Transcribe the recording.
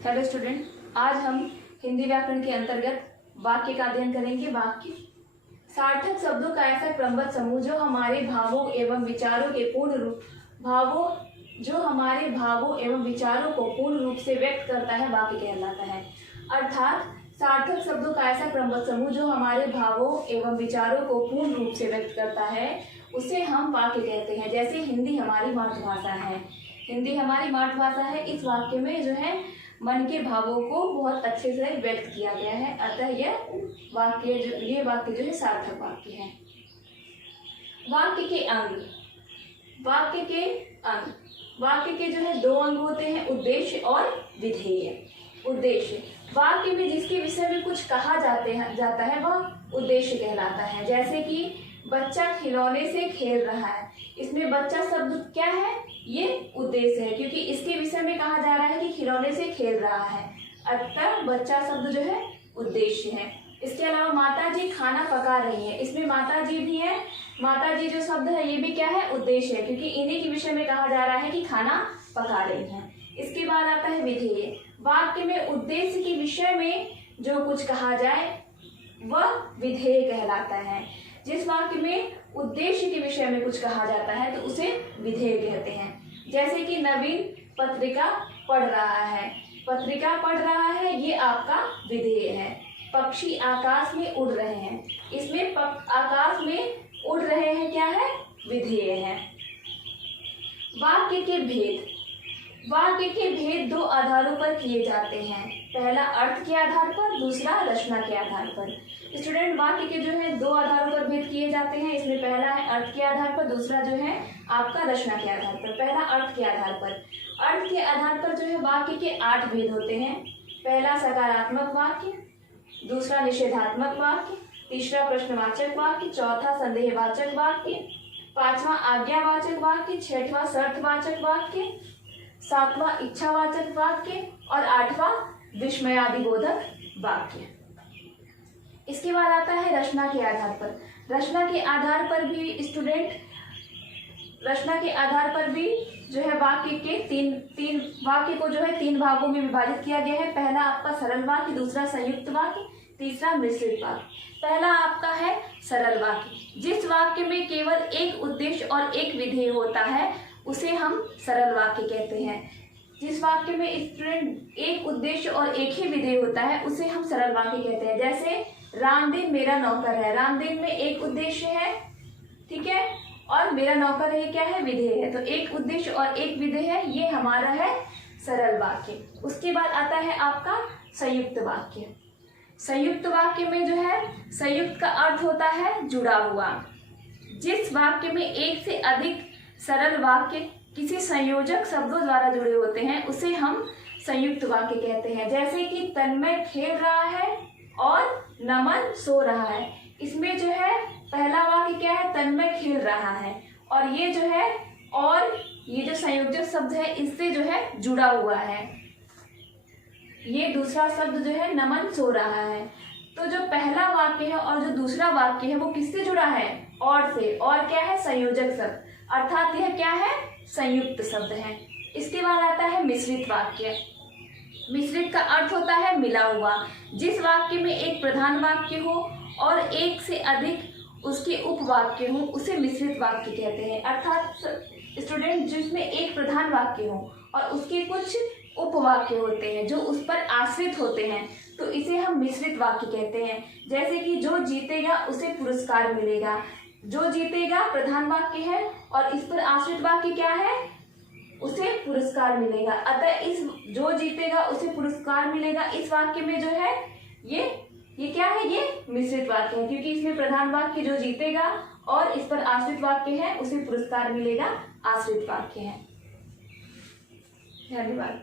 Hello student, आज हम हिंदी व्याकरण के अंतर्गत वाक्य का अध्ययन करेंगे। वाक्य सार्थक शब्दों का ऐसा क्रमबद्ध समूह जो हमारे भावों एवं विचारों को पूर्ण रूप से व्यक्त करता है, वाक्य कहलाता है। अर्थात सार्थक शब्दों का ऐसा क्रमबद्ध समूह जो हमारे भावों एवं विचारों को पूर्ण रूप से व्यक्त करता है, उसे हम वाक्य कहते हैं। जैसे हिंदी हमारी मातृभाषा है, इस वाक्य में जो है मन के भावों को बहुत अच्छे से व्यक्त किया गया है, अतः ये वाक्य जो है सार्थक वाक्य है। वाक्य के जो है दो अंग होते हैं, उद्देश्य और विधेय। उद्देश्य वाक्य में जिसके विषय में कुछ कहा जाता है वह उद्देश्य कहलाता है। जैसे कि बच्चा खिलौने से खेल रहा है, इसमें बच्चा शब्द क्या है? ये उद्देश्य है, क्योंकि इसके विषय में कहा जा रहा है कि खिलौने से खेल रहा है, अतः बच्चा शब्द जो है उद्देश्य है। इसके अलावा माता जी खाना पका रही है, इसमें माता जी भी है, माता जी जो शब्द है ये भी क्या है? उद्देश्य है, क्योंकि इन्हीं के विषय में कहा जा रहा है कि खाना पका रही है। इसके बाद आता है विधेय। वाक्य में उद्देश्य के विषय में जो कुछ कहा जाए वह विधेय कहलाता है। जिस वाक्य में उद्देश्य के विषय में कुछ कहा जाता है तो उसे विधेय कहते हैं। जैसे कि नवीन पत्रिका पढ़ रहा है, ये आपका विधेय है। पक्षी आकाश में उड़ रहे हैं, इसमें आकाश में उड़ रहे हैं क्या है? विधेय है। वाक्य के भेद दो आधारों पर किए जाते हैं, पहला अर्थ के आधार पर, दूसरा रचना के आधार पर। स्टूडेंट, वाक्य के जो है दो आधारों पर भेद किए जाते हैं, इसमें पहला है अर्थ के आधार पर, दूसरा जो है आपका रचना के आधार पर। पहला अर्थ के आधार पर। अर्थ के आधार पर जो है वाक्य के 8 भेद होते हैं। पहला सकारात्मक वाक्य, दूसरा निषेधात्मक वाक्य, तीसरा प्रश्नवाचक वाक्य, चौथा संदेहवाचक वाक्य, पांचवा आज्ञावाचक वाक्य, छठवां शर्तवाचक वाक्य, सातवां इच्छावाचक वाक्य और आठवां विस्मयादिबोधक वाक्य। इसके बाद आता है रचना के आधार पर। रचना के आधार पर भी जो है वाक्य के वाक्य को जो है 3 भागों में विभाजित किया गया है। पहला आपका सरल वाक्य, दूसरा संयुक्त वाक्य, तीसरा मिश्रित वाक्य। पहला आपका है सरल वाक्य। जिस वाक्य में केवल एक उद्देश्य और एक विधेय होता है उसे हम सरल वाक्य कहते हैं। जिस वाक्य में स्टूडेंट एक उद्देश्य और एक ही विधेय होता है उसे हम सरल वाक्य कहते हैं। जैसे रामदीन मेरा नौकर है, रामदीन में एक उद्देश्य है, ठीक है, और मेरा नौकर है क्या है? विधेय है। तो एक उद्देश्य और एक विधेय है, ये हमारा है सरल वाक्य। उसके बाद आता है आपका संयुक्त वाक्य। संयुक्त वाक्य में जो है संयुक्त का अर्थ होता है जुड़ा हुआ। जिस वाक्य में एक से अधिक सरल वाक्य किसी संयोजक शब्दों द्वारा जुड़े होते हैं उसे हम संयुक्त वाक्य कहते हैं। जैसे कि तन्मय खेल रहा है और नमन सो रहा है, इसमें जो है पहला वाक्य क्या है? तन्मय खेल रहा है, और ये जो है और ये जो संयोजक शब्द है इससे जो है जुड़ा हुआ है। ये दूसरा शब्द जो है नमन सो रहा है। तो जो पहला वाक्य है और जो दूसरा वाक्य है वो किससे जुड़ा है? और से। और क्या है? संयोजक शब्द, अर्थात यह क्या है? संयुक्त शब्द है। इसके बाद आता है मिश्रित वाक्य। मिश्रित का अर्थ होता है मिला हुआ। जिस वाक्य में एक प्रधान वाक्य हो और एक से अधिक उसके उपवाक्य हो उसे मिश्रित वाक्य कहते हैं। अर्थात स्टूडेंट, जिसमें एक प्रधान वाक्य हो और उसके कुछ उपवाक्य होते हैं जो उस पर आश्रित होते हैं, तो इसे हम मिश्रित वाक्य कहते हैं। जैसे कि जो जीतेगा उसे पुरस्कार मिलेगा। जो जीतेगा प्रधान वाक्य है और इस पर आश्रित वाक्य क्या है? उसे पुरस्कार मिलेगा। अतः इस जो जीतेगा उसे पुरस्कार मिलेगा, इस वाक्य में जो है ये क्या है? ये मिश्रित वाक्य है, क्योंकि इसमें प्रधान वाक्य जो जीतेगा और इस पर आश्रित वाक्य है उसे पुरस्कार मिलेगा, आश्रित वाक्य है। धन्यवाद।